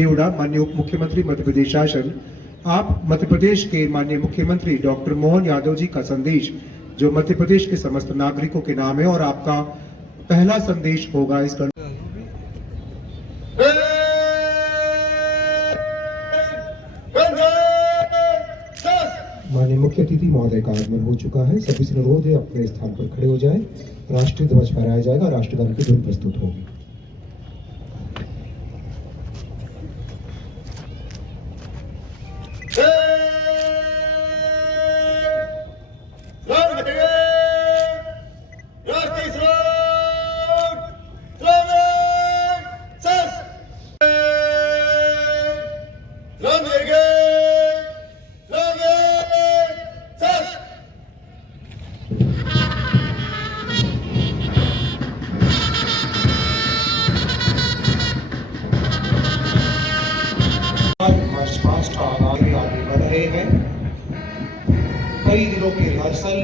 देवड़ा, माननीय उप मुख्यमंत्री मध्य प्रदेश शासन, आप मध्य प्रदेश के माननीय मुख्यमंत्री डॉक्टर मोहन यादव जी का संदेश जो मध्य प्रदेश के समस्त नागरिकों के नाम है और आपका पहला संदेश होगा इस माननीय मुख्य अतिथि महोदय का आगमन हो चुका है। सभी से अनुरोध है अपने स्थान पर खड़े हो जाएं। राष्ट्रीय ध्वज फहराया जाएगा, राष्ट्रगान की धुन प्रस्तुत होगी। आगे बढ़ रहे हैं। कई दिनों के रिहर्सल,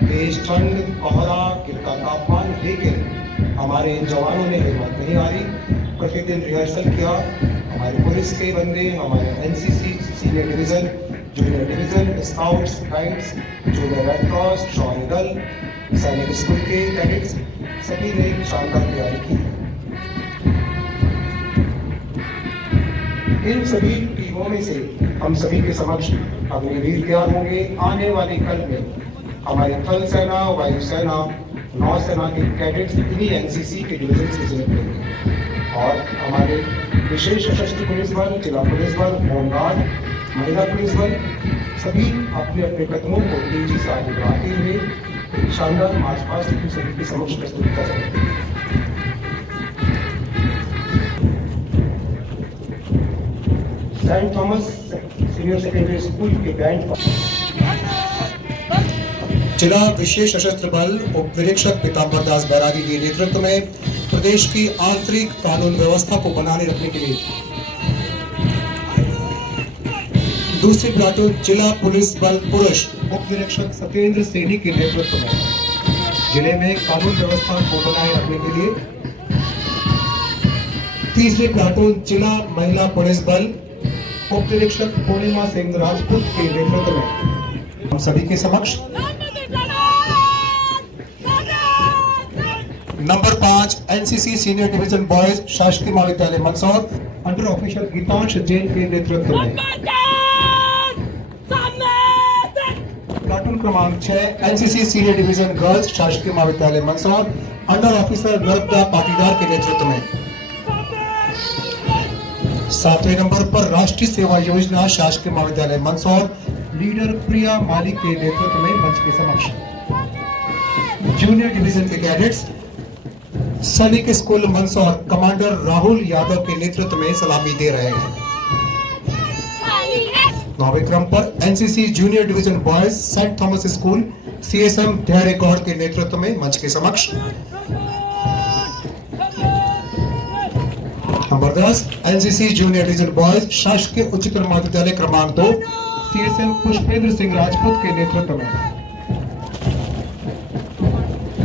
तेज ठंड, कोहरा, गिरता तापमान, लेकिन हमारे जवानों ने हिम्मत नहीं हारी। प्रतिदिन रिहर्सल किया। हमारे पुलिस के बंदे, हमारे NCC senior division, junior division, scouts, guides, junior red cross, Shaurya Dal, Sainik school के कैडेट्स, सभी ने शानदार तैयारी की। इन सभी टीमों में से हम सभी के समक्ष अग्निवीर तैयार होंगे। आने वाले कल में हमारी थल सेना, वायु सेना, नौसेना के कैडेट्स इन्हीं एनसीसी के डिवीजन से सेलेक्ट करेंगे और हमारे विशेष सशस्त्र पुलिस बल, जिला पुलिस बल, होमगार्ड, महिला पुलिस बल सभी अपने अपने कदमों को तेजी से आगे बढ़ाते हुए शानदार मार्च पास्ट सभी के समक्ष प्रस्तुत कर रहे हैं। Saint Thomas senior secondary school के बैंड जिला विशेष सशस्त्र बल उप निरीक्षक पीताम्बर दास बैरागी के नेतृत्व में प्रदेश की आंतरिक कानून व्यवस्था को बनाने रखने के लिए दूसरी प्लाटून जिला पुलिस बल पुरुष उप निरीक्षक सत्येंद्र सेठी के नेतृत्व में जिले में कानून व्यवस्था को बनाए रखने के लिए तीसरी प्लाटून जिला महिला पुलिस बल उप निरीक्षक पूर्णिमा सिंह राजपूत के नेतृत्व में हम सभी के समक्ष number 5 NCC senior division boys शासकीय महाविद्यालय मंदसौर अंडर ऑफिसर गीतांश जैन के नेतृत्व में प्लाटून क्रमांक 6 एनसीसी सीनियर डिवीजन गर्ल्स शासकीय महाविद्यालय मंदसौर अंडर ऑफिसर नर्मदा पाटीदार के नेतृत्व में 7वें नंबर पर राष्ट्रीय सेवा योजना शासकीय महाविद्यालय मंदसौर लीडर प्रिया माली के नेतृत्व में मंच के समक्ष जूनियर डिवीजन के कैडेट्स सैनिक स्कूल मंदसौर कमांडर राहुल यादव के नेतृत्व में सलामी दे रहे हैं। 9वें क्रम पर NCC junior division boys Saint Thomas school CSM Dhairya Gaur के नेतृत्व में मंच के समक्ष number 10 NCC junior division boys शासकीय उच्चतर महाविद्यालय क्रमांक 2 सीएसएम पुष्पेंद्र सिंह राजपूत के नेतृत्व में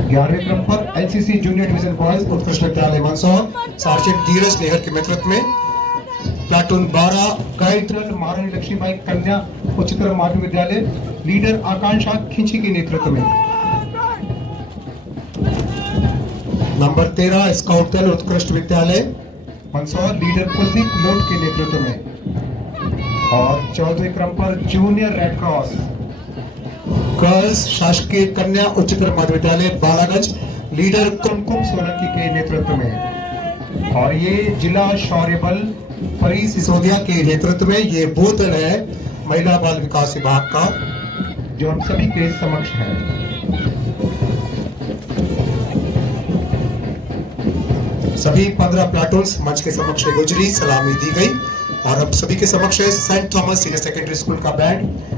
11वें क्रम पर एनसीसी जूनियर डिवीजन बॉयज उत्कृष्ट विद्यालय मंदसौर सार्जेंट धीरज नेहर के नेतृत्व में प्लाटून 12 गायत्री महारानी लक्ष्मीबाई कन्या उच्चतर माध्यमिक विद्यालय लीडर आकांक्षा खिंची के नेतृत्व में नंबर 13 स्काउट दल उत्कृष्ट विद्यालय मंदसौर लीडर कुलदीप लोट के नेतृत्व में और 14वें क्रम पर जूनियर रेड क्रॉस गर्ल्स शासकीय कन्या उच्चतर मध्य विद्यालय बालागंज लीडर कुमकुम सोलंकी के नेतृत्व में और ये जिला शौर्य बल परी सिसोदिया के नेतृत्व में ये बूथ है महिला बाल विकास विभाग का जो हम सभी के समक्ष है। सभी 15 प्लाटून्स मंच के समक्ष गुजरी सलामी दी गई और अब सभी के समक्ष है Saint Thomas senior secondary school का बैंड।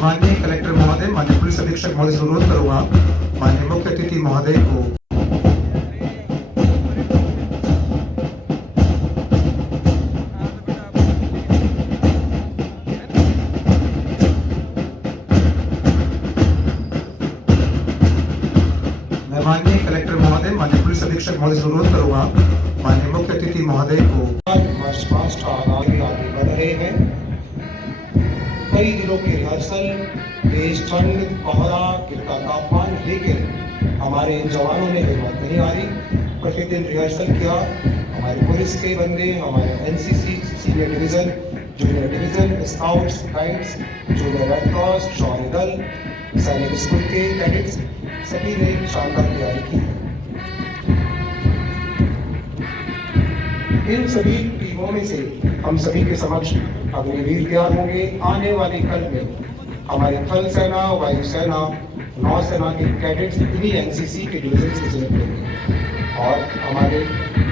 माननीय कलेक्टर महोदय, माननीय पुलिस अधीक्षक महोदय से अनुरोध करूंगा माननीय मुख्य अतिथि महोदय को माननीय कलेक्टर महोदय, माननीय पुलिस अधीक्षक महोदय से अनुरोध करूंगा माननीय मुख्य अतिथि महोदय को मार्च पास्ट आगे बढ़ रहे हैं। कई दिनों की रिहर्सल, तेज ठंड, कोहरा, गिरता तापमान, लेकिन हमारे जवानों ने हिम्मत नहीं हारी। प्रतिदिन रिहर्सल किया। हमारे पुलिस के बंदे, हमारे NCC senior division, junior division, scouts, guides, junior red cross, Shaurya Dal, Sainik school के कैडेट्स सभी ने शानदार तैयारी की। इन सभी टीमों में से हम सभी के समक्ष अग्निवीर तैयार होंगे। आने वाले कल में हमारी थल सेना, वायुसेना, नौसेना के कैडेट्स इन्हीं एनसीसी के डिवीजन से सेलेक्ट होंगे और हमारे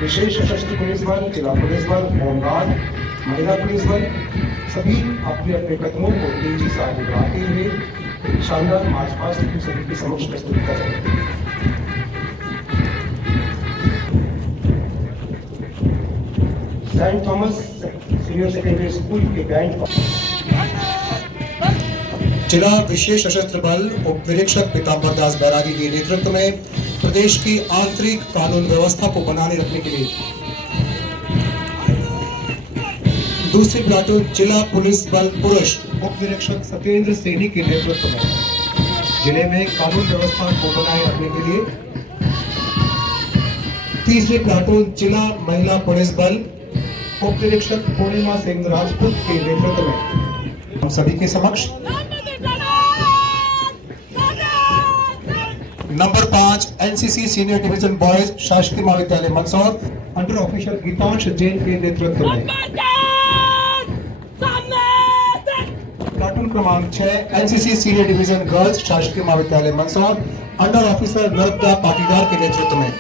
विशेष सशस्त्र पुलिस बल, जिला पुलिस बल, होमगार्ड, महिला पुलिस बल सभी अपने अपने कदमों को तेजी से आगे बढ़ाते हुए एक शानदार मार्च पास्ट की सभी के समक्ष प्रस्तुत कर रहे हैं। Saint Thomas senior secondary school के बैंड जिला विशेष सशस्त्र बल उप निरीक्षक पीताम्बर दास बैरागी के नेतृत्व में प्रदेश की आंतरिक कानून व्यवस्था को बनाने रखने के लिए दूसरी प्लाटून जिला पुलिस बल पुरुष उप निरीक्षक सत्येंद्र सैनी के नेतृत्व में जिले में कानून व्यवस्था को बनाए रखने के लिए तीसरी प्लाटून जिला महिला पुलिस बल उप निरीक्षक पूर्णिमा सिंह राजपूत के नेतृत्व में हम सभी के समक्ष number 5 NCC senior division boys शासकीय महाविद्यालय मंदसौर अंडर ऑफिसर गीतांश जैन के नेतृत्व में प्लाटून क्रमांक 6 एनसीसी सीनियर डिवीजन गर्ल्स शासकीय महाविद्यालय मंदसौर अंडर ऑफिसर नर्मदा पाटीदार के नेतृत्व में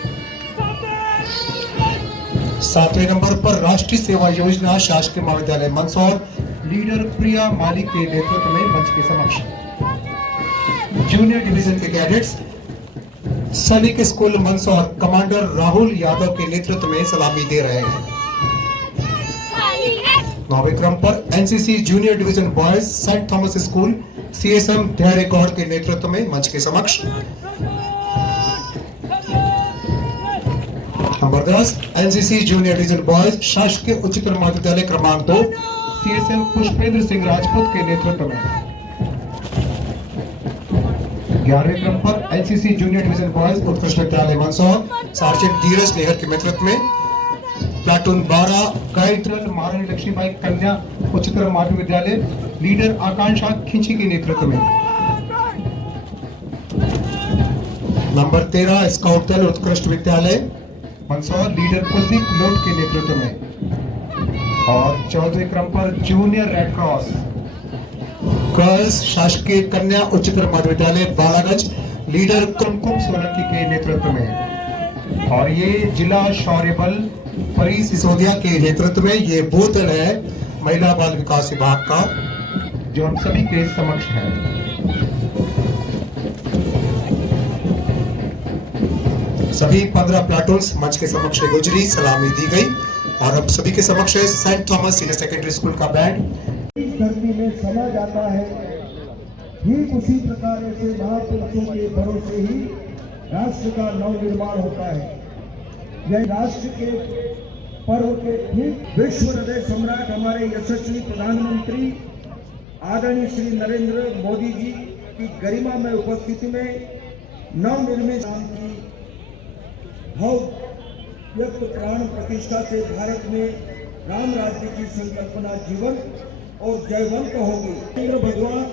7वें नंबर पर राष्ट्रीय सेवा योजना शासकीय महाविद्यालय मंदसौर लीडर प्रिया माली के नेतृत्व में मंच के समक्ष जूनियर डिवीजन के कैडेट्स सैनिक स्कूल मंदसौर कमांडर राहुल यादव के नेतृत्व में सलामी दे रहे हैं। 9वें क्रम पर NCC junior division boys Saint Thomas school CSM Dhairya Gaur के नेतृत्व में मंच के समक्ष number 10 NCC junior division boys शासकीय उच्चतर महाविद्यालय क्रमांक 2 सीएसएम पुष्पेंद्र सिंह राजपूत के नेतृत्व में 11वें क्रम पर एनसीसी जूनियर डिवीजन बॉयज उत्कृष्ट विद्यालय मंदसौर सार्जेंट धीरज नेहर के नेतृत्व में प्लाटून 12 गाइड दल महारानी लक्ष्मीबाई कन्या उच्चतर माध्यमिक विद्यालय लीडर आकांक्षा खिंची के नेतृत्व में नंबर 13 स्काउट दल उत्कृष्ट विद्यालय मंदसौर लीडर कुलदीप लोट के नेतृत्व में और 14वें क्रम पर जूनियर रेड क्रॉस गर्ल्स शासकीय कन्या उच्चतर माध्यमिक विद्यालय बालागंज लीडर कुमकुम सोलंकी के नेतृत्व में और ये जिला शौर्य बल परी सिसोदिया के नेतृत्व में ये बूथ दल है महिला बाल विकास विभाग का जो हम सभी के समक्ष है। सभी 15 प्लाटून्स मंच के समक्ष गुजरी सलामी दी गई और अब सभी के समक्ष है Saint Thomas senior secondary school का बैंड। इस धरती में समा जाता है, ठीक उसी प्रकार से महापुरुषों के भरोसे ही राष्ट्र का नव निर्माण होता है। यह राष्ट्र के पर्व के ठीक विश्व हृदय सम्राट हमारे यशस्वी प्रधानमंत्री आदरणीय श्री नरेंद्र मोदी जी की गरिमा में उपस्थिति में नवनिर्मित राम की व्यक्त प्राण प्रतिष्ठा से भारत में राम राज्य की संकल्पना जीवन और जयवंत होगी। इंद्र भगवान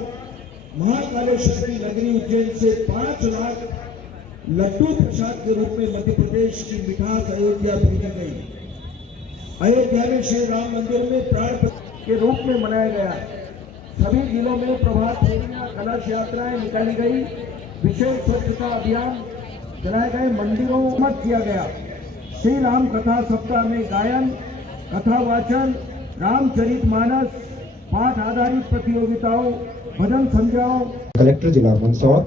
महाकालेश्वरी नगरी उज्जैन से 5 लाख लड्डू प्रसाद के रूप में मध्य प्रदेश की मिठास अयोध्या भेजी गई। अयोध्या में श्री राम मंदिर में प्राण के रूप में मनाया गया। सभी जिलों में प्रभात फेरियां, कलश यात्राएं निकाली गई। विशेष स्वच्छता अभियान चलाए गए। मंदिरों मत किया गया। श्री राम कथा सप्ताह में गायन, कथा वाचन, रामचरितमानस, पाठ आधारित प्रतियोगिताओं, भजन संध्याओं, कलेक्टर जिला मंदसौर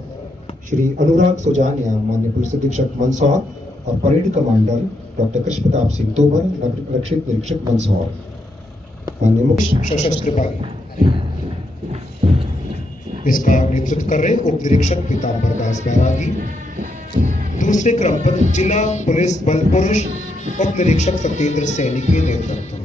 श्री अनुराग सुजानिया, माननीय पुलिस अधीक्षक मंदसौर और parade commander doctor Krishna Pratap Singh Tomar, नवरक्षित निरीक्षक मंदसौर, माननीय मुख्य सशस्त्र बल, इसका नेतृत्व कर रहे उप निरीक्षक पीताम्बर दास बैरागी। दूसरे क्रम पर जिला पुलिस बल पुरुष उप निरीक्षक सत्येंद्र सैनी के नेतृत्व में।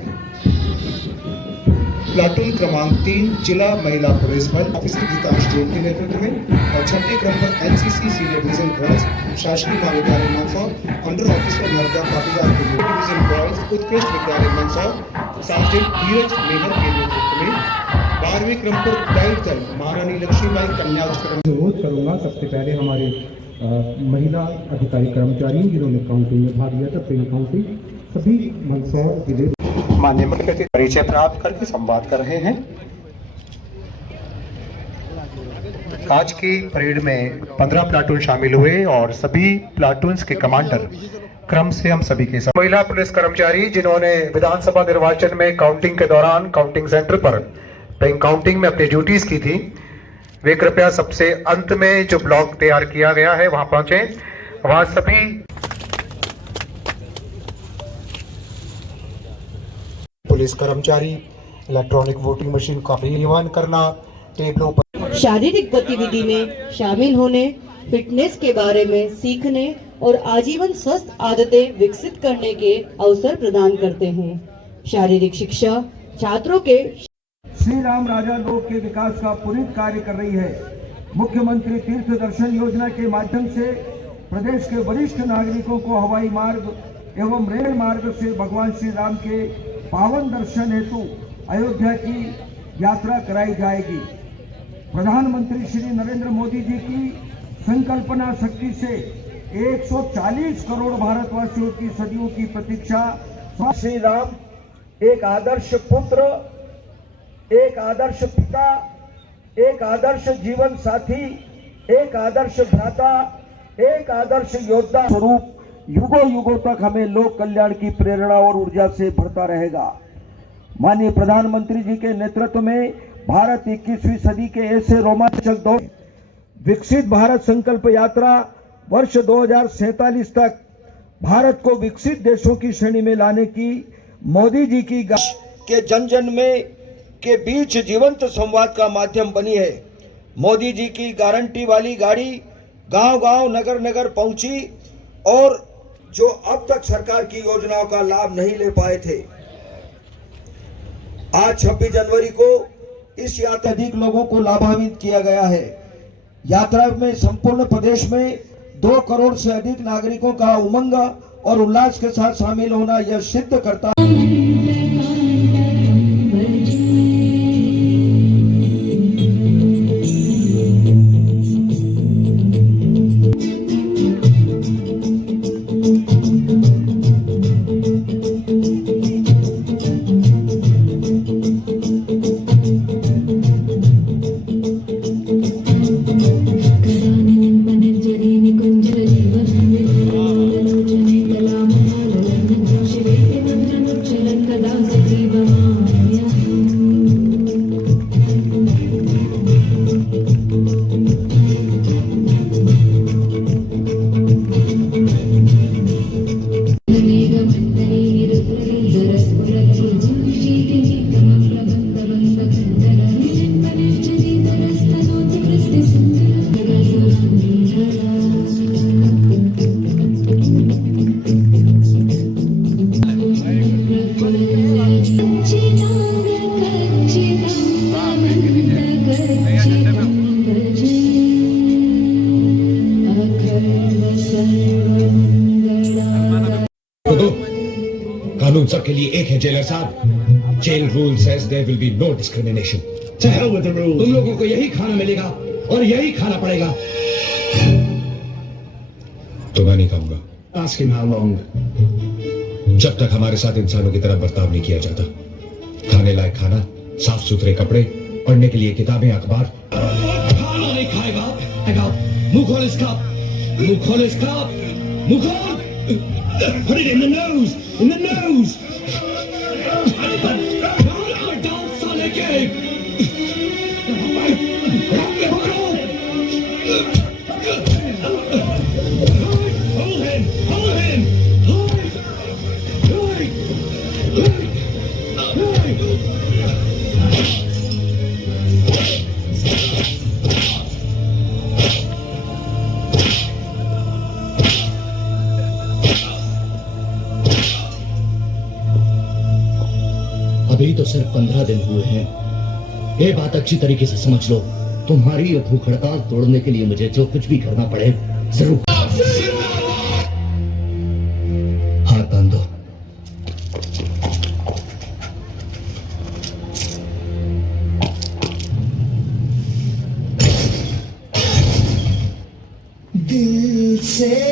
प्लाटून क्रमांक 3 जिला महिला पुलिस बल ऑफिसर गीतांश जैन के नेतृत्व में। और छठे क्रम पर एनसीसी सीनियर डिवीजन बॉयज शासकीय महाविद्यालय मंदसौर अंडर ऑफिसर नर्मदा पाटीदार के डिवीजन बॉयज उत्कृष्ट विद्यालय मंदसौर सार्जेंट धीरज मेहर के नेतृत्व में। 12वें क्रम पर गाइड दल महारानी लक्ष्मीबाई कन्या उच्चतर। अनुरोध करूंगा सबसे पहले हमारे महिला अधिकारी कर्मचारी जिन्होंने काउंटिंग में भाग लिया था, प्री काउंटिंग, सभी मंदसौर जिले माननीय मुख्य अतिथि परिचय प्राप्त करके संवाद कर रहे हैं। आज की परेड में 15 प्लाटून शामिल हुए और सभी प्लाटून्स के कमांडर क्रम से हम सभी के साथ। महिला पुलिस कर्मचारी जिन्होंने विधानसभा निर्वाचन में काउंटिंग के दौरान काउंटिंग सेंटर पर काउंटिंग में अपनी ड्यूटीज की थी, वे कृपया सबसे अंत में जो ब्लॉक तैयार किया गया है वहां पहुंचे। वहां सभी पुलिस कर्मचारी इलेक्ट्रॉनिक वोटिंग मशीन का परिवहन करना, टेबलों पर शारीरिक गतिविधि में शामिल होने, फिटनेस के बारे में सीखने और आजीवन स्वस्थ आदतें विकसित करने के अवसर प्रदान करते हैं। शारीरिक शिक्षा छात्रों के श्री राम राजा लोक के विकास का पुनीत कार्य कर रही है। मुख्यमंत्री तीर्थ दर्शन योजना के माध्यम से प्रदेश के वरिष्ठ नागरिकों को हवाई मार्ग एवं रेल मार्ग से भगवान श्री राम के पावन दर्शन हेतु अयोध्या की यात्रा कराई जाएगी। प्रधानमंत्री श्री नरेंद्र मोदी जी की संकल्पना शक्ति से 140 करोड़ भारतवासियों की सदियों की प्रतीक्षा। श्री राम एक आदर्श पुत्र, एक आदर्श पिता, एक आदर्श जीवन साथी, एक आदर्श भ्राता, एक आदर्श योद्धा स्वरूप युगों युगों तक हमें लोक कल्याण की प्रेरणा और ऊर्जा से भरता रहेगा। माननीय प्रधानमंत्री जी के नेतृत्व में भारत 21वीं सदी के ऐसे रोमांचक दौर विकसित भारत संकल्प यात्रा वर्ष 2047 तक भारत को विकसित देशों की श्रेणी में लाने की मोदी जी की के जन जन में के बीच जीवंत संवाद का माध्यम बनी है। मोदी जी की गारंटी वाली गाड़ी गांव-गांव, नगर-नगर पहुंची और जो अब तक सरकार की योजनाओं का लाभ नहीं ले पाए थे, आज 26 जनवरी को इस यात्रा अधिक लोगों को लाभान्वित किया गया है। यात्रा में संपूर्ण प्रदेश में 2 करोड़ से अधिक नागरिकों का उमंग और उल्लास के साथ शामिल होना यह सिद्ध करता है। कानून सबके लिए एक है जेलर साहब। Jail rule says there will be no discrimination. To hell with the rules. तुम लोगों को यही खाना मिलेगा और यही खाना पड़ेगा। तो मैं नहीं खाऊंगा। Ask him how long. जब तक हमारे साथ इंसानों की तरह बर्ताव नहीं किया जाता। खाने लायक खाना, साफ सुथरे कपड़े, पढ़ने के लिए किताबें, अखबार। खाना नहीं खाएगा। मुंह खोल इसका, मुंह खोल इसका, मुंह खोल। Put it in the nose, in the nose. Don't saw the game. अभी तो सिर्फ 15 दिन हुए हैं। ये बात अच्छी तरीके से समझ लो। तुम्हारी ये भूख हड़ताल तोड़ने के लिए मुझे जो कुछ भी करना पड़े जरूर। हाथ बांध दो। दिल से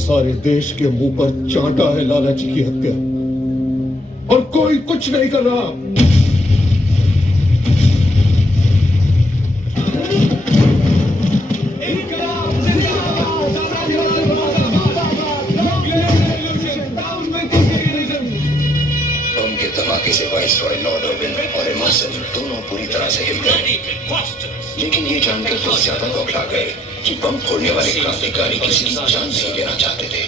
सारे देश के मुंह पर चांटा है लाला जी की हत्या, और कोई कुछ नहीं कर रहा। बम के धमाके से वाइसरॉय लॉर्ड अर्विन और एमर्सन दोनों पूरी तरह से हिल गए, लेकिन ये जानकर तो ज्यादा बौखला गए कि बम फोड़ने वाले क्रांतिकारी किसी की जान नहीं लेना चाहते थे।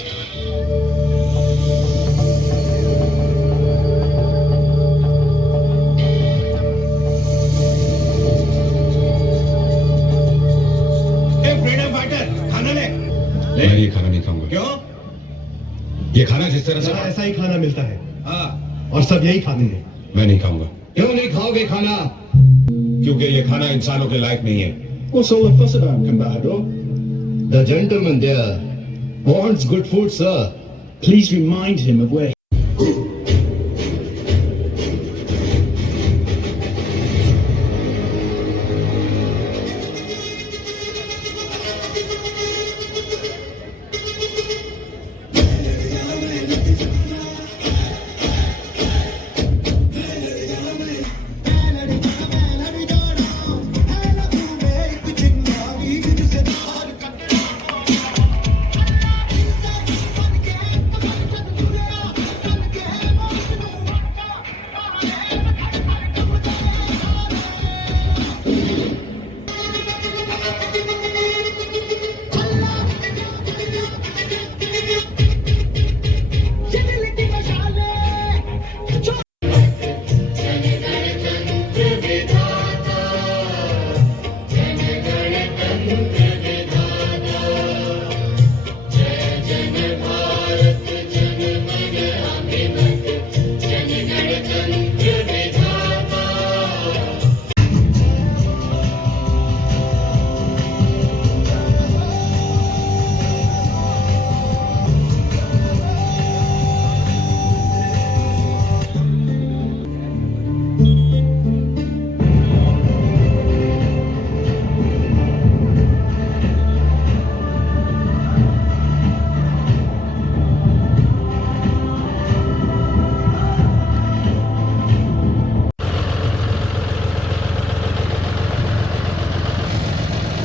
मैं ये खाना नहीं खाऊंगा। क्यों? ये खाना जिस तरह से ऐसा ही खाना मिलता है। और सब यही खाते हैं। मैं नहीं खाऊंगा। क्यों नहीं खाओगे खाना? क्योंकि ये खाना इंसानों के लायक नहीं है। What's all the fuss about, compadre? The gentleman there wants good food, sir. Please remind him of where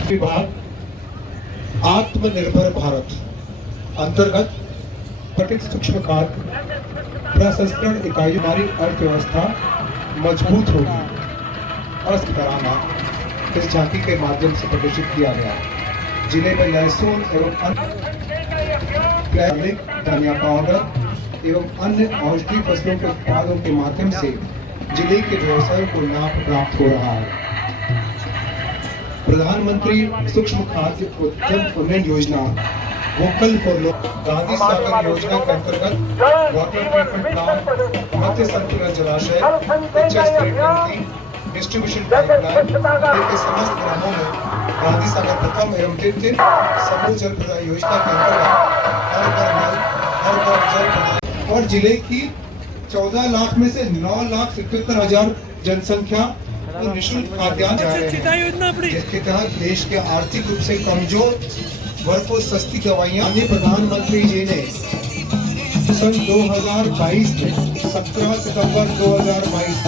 विभाग आत्मनिर्भर भारत अंतर्गत गठित सूक्ष्म खाद्य प्रसंस्करण इकाई हमारी अर्थव्यवस्था मजबूत होगी। अस्थिराना इस झांकी के माध्यम से प्रदर्शित किया गया। जिले में लहसुन एवं अन्य धनिया पाउडर एवं अन्य औषधीय फसलों के उत्पादों के माध्यम से जिले के व्यवसायों को लाभ प्राप्त हो रहा है। प्रधानमंत्री सूक्ष्म खाद्य उद्यम उन्नयन योजना vocal for local, Gandhi Sagar योजना के अंतर्गत वाटर ट्रीटमेंट प्लांट, मध्य संतुलन जलाशय, डिस्ट्रीब्यूशन पाइपलाइन के समस्त ग्रामों में गांधी सागर प्रथम एवं द्वितीय समूह जल प्रदाय योजना के अंतर्गत हर घर जल प्रदाय और जिले की 14 लाख में से 9,77,000 जनसंख्या को निःशुल्क खाद्यान्न जा रहे हैं, जिसके तहत देश के आर्थिक रूप से कमजोर वर्ग को सस्ती दवाइयां। प्रधानमंत्री जी ने सन 2022 में 17 सितंबर 2022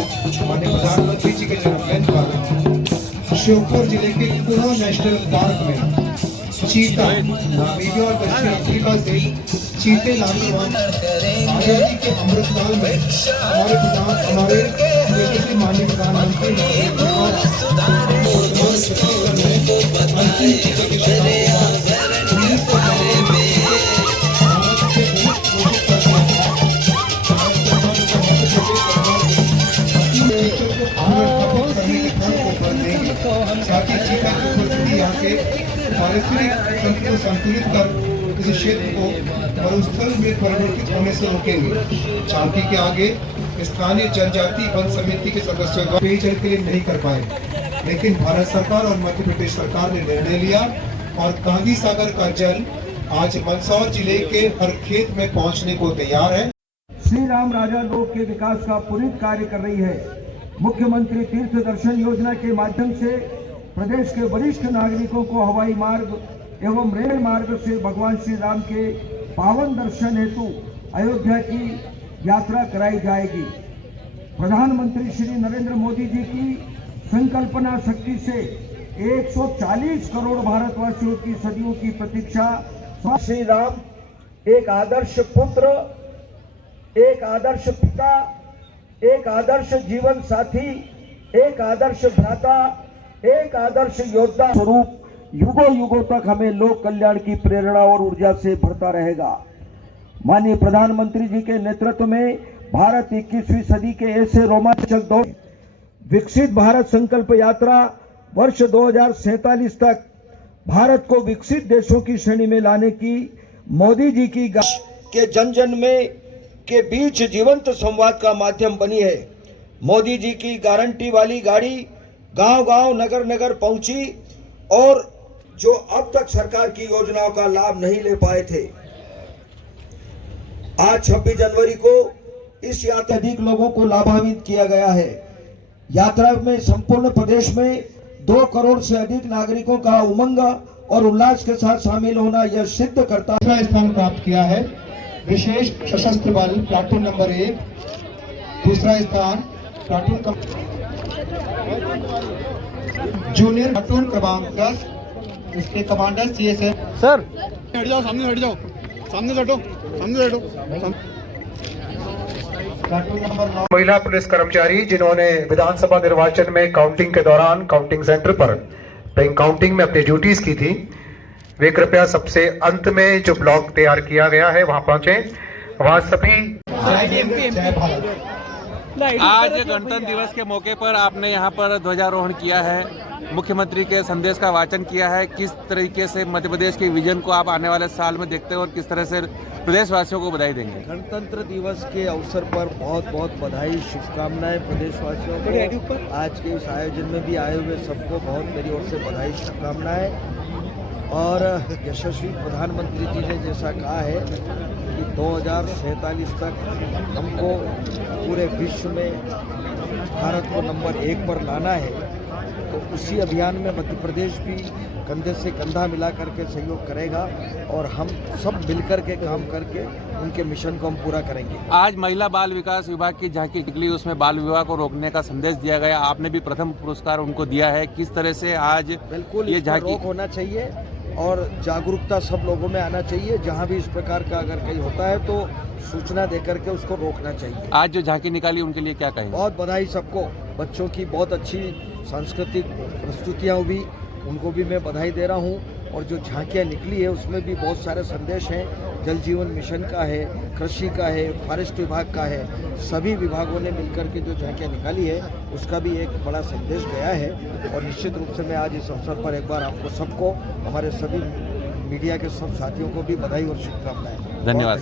माननीय प्रधानमंत्री जी के जन्मदिन पर श्योपुर जिले के कुनो नेशनल पार्क में चीता, नामीबिया और दक्षिण अफ्रीका से चीते लाने वाले आजादी के अमृतकाल में हमारे देश के माननीय प्रधानमंत्री पारिस्थितिक को संतुलित कर इस क्षेत्र को मरुस्थल में परिवर्तित होने से रोकेंगे। झांकी के आगे स्थानीय जनजाति वन समिति के सदस्यों द्वारा पेयजल के लिए नहीं कर पाए, लेकिन भारत सरकार और मध्य प्रदेश सरकार ने निर्णय लिया और गांधी सागर का जल आज मंदसौर जिले के हर खेत में पहुंचने को तैयार है। श्री राम राजा लोक के विकास का पुनीत कार्य कर रही है। मुख्यमंत्री तीर्थ दर्शन योजना के माध्यम से प्रदेश के वरिष्ठ नागरिकों को हवाई मार्ग एवं रेल मार्ग से भगवान श्री राम के पावन दर्शन हेतु अयोध्या की यात्रा कराई जाएगी। प्रधानमंत्री श्री नरेंद्र मोदी जी की संकल्पना शक्ति से 140 करोड़ भारतवासियों की सदियों की प्रतीक्षा। श्री राम एक आदर्श पुत्र, एक आदर्श पिता, एक आदर्श जीवन साथी, एक आदर्श भ्राता, एक आदर्श योद्धा स्वरूप युगों युगों तक हमें लोक कल्याण की प्रेरणा और ऊर्जा से भरता रहेगा। माननीय प्रधानमंत्री जी के नेतृत्व में भारत 21वीं सदी के ऐसे रोमांचक दौर विकसित भारत संकल्प यात्रा वर्ष 2047 तक भारत को विकसित देशों की श्रेणी में लाने की मोदी जी की के जन जन में के बीच जीवंत संवाद का माध्यम बनी है। मोदी जी की गारंटी वाली गाड़ी गांव गांव नगर नगर पहुंची और जो अब तक सरकार की योजनाओं का लाभ नहीं ले पाए थे, आज 26 जनवरी को इस यात्रा अधिक लोगों को लाभान्वित किया गया है। यात्रा में संपूर्ण प्रदेश में 2 करोड़ से अधिक नागरिकों का उमंग और उल्लास के साथ शामिल होना यह सिद्ध करता है। दूसरा स्थान प्राप्त किया है विशेष सशस्त्र बल प्लाटून नंबर 1, दूसरा स्थान प्लाटून जूनियर प्लाटून क्रमांक 10, इसके कमांडर CSF सर हट जाओ, सामने हट जाओ, सामने से हटो, सामने से हटो। प्लाटून नंबर 9 महिला पुलिस कर्मचारी जिन्होंने विधानसभा निर्वाचन में काउंटिंग के दौरान काउंटिंग सेंटर पर काउंटिंग में अपनी ड्यूटीज की थी, वे कृपया सबसे अंत में जो ब्लॉक तैयार किया गया है वहां पहुंचे। वहां सभी आज गणतंत्र दिवस के मौके पर आपने यहाँ पर ध्वजारोहण किया है, मुख्यमंत्री के संदेश का वाचन किया है। किस तरीके से मध्य प्रदेश के विजन को आप आने वाले साल में देखते हैं और किस तरह से प्रदेशवासियों को बधाई देंगे? गणतंत्र दिवस के अवसर पर बहुत बहुत बधाई, शुभकामनाएं प्रदेशवासियों को। आज के इस आयोजन में भी आए हुए सबको बहुत मेरी ओर से बधाई, शुभकामनाएं। और यशस्वी प्रधानमंत्री जी ने जैसा कहा है कि 2047 तक हमको पूरे विश्व में भारत को नंबर 1 पर लाना है, तो उसी अभियान में मध्य प्रदेश भी कंधे से कंधा मिला करके सहयोग करेगा और हम सब मिलकर के काम करके उनके मिशन को हम पूरा करेंगे। आज महिला बाल विकास विभाग की झांकी निकली, उसमें बाल विवाह को रोकने का संदेश दिया गया, आपने भी प्रथम पुरस्कार उनको दिया है। किस तरह से आज बिल्कुल ये झांकी रोक होना चाहिए और जागरूकता सब लोगों में आना चाहिए। जहाँ भी इस प्रकार का अगर कहीं होता है तो सूचना देकर के उसको रोकना चाहिए। आज जो झांकी निकाली उनके लिए क्या कहेंगे? बहुत बधाई सबको, बच्चों की बहुत अच्छी सांस्कृतिक प्रस्तुतियाँ हुई, उनको भी मैं बधाई दे रहा हूँ। और जो झांकियाँ निकली है उसमें भी बहुत सारे संदेश हैं। जल जीवन मिशन का है, कृषि का है, फॉरेस्ट विभाग का है, सभी विभागों ने मिलकर के जो झांकियाँ निकाली है उसका भी एक बड़ा संदेश गया है। और निश्चित रूप से मैं आज इस अवसर पर एक बार आपको सबको, हमारे सभी मीडिया के सब साथियों को भी बधाई और शुभकामनाएं। धन्यवाद।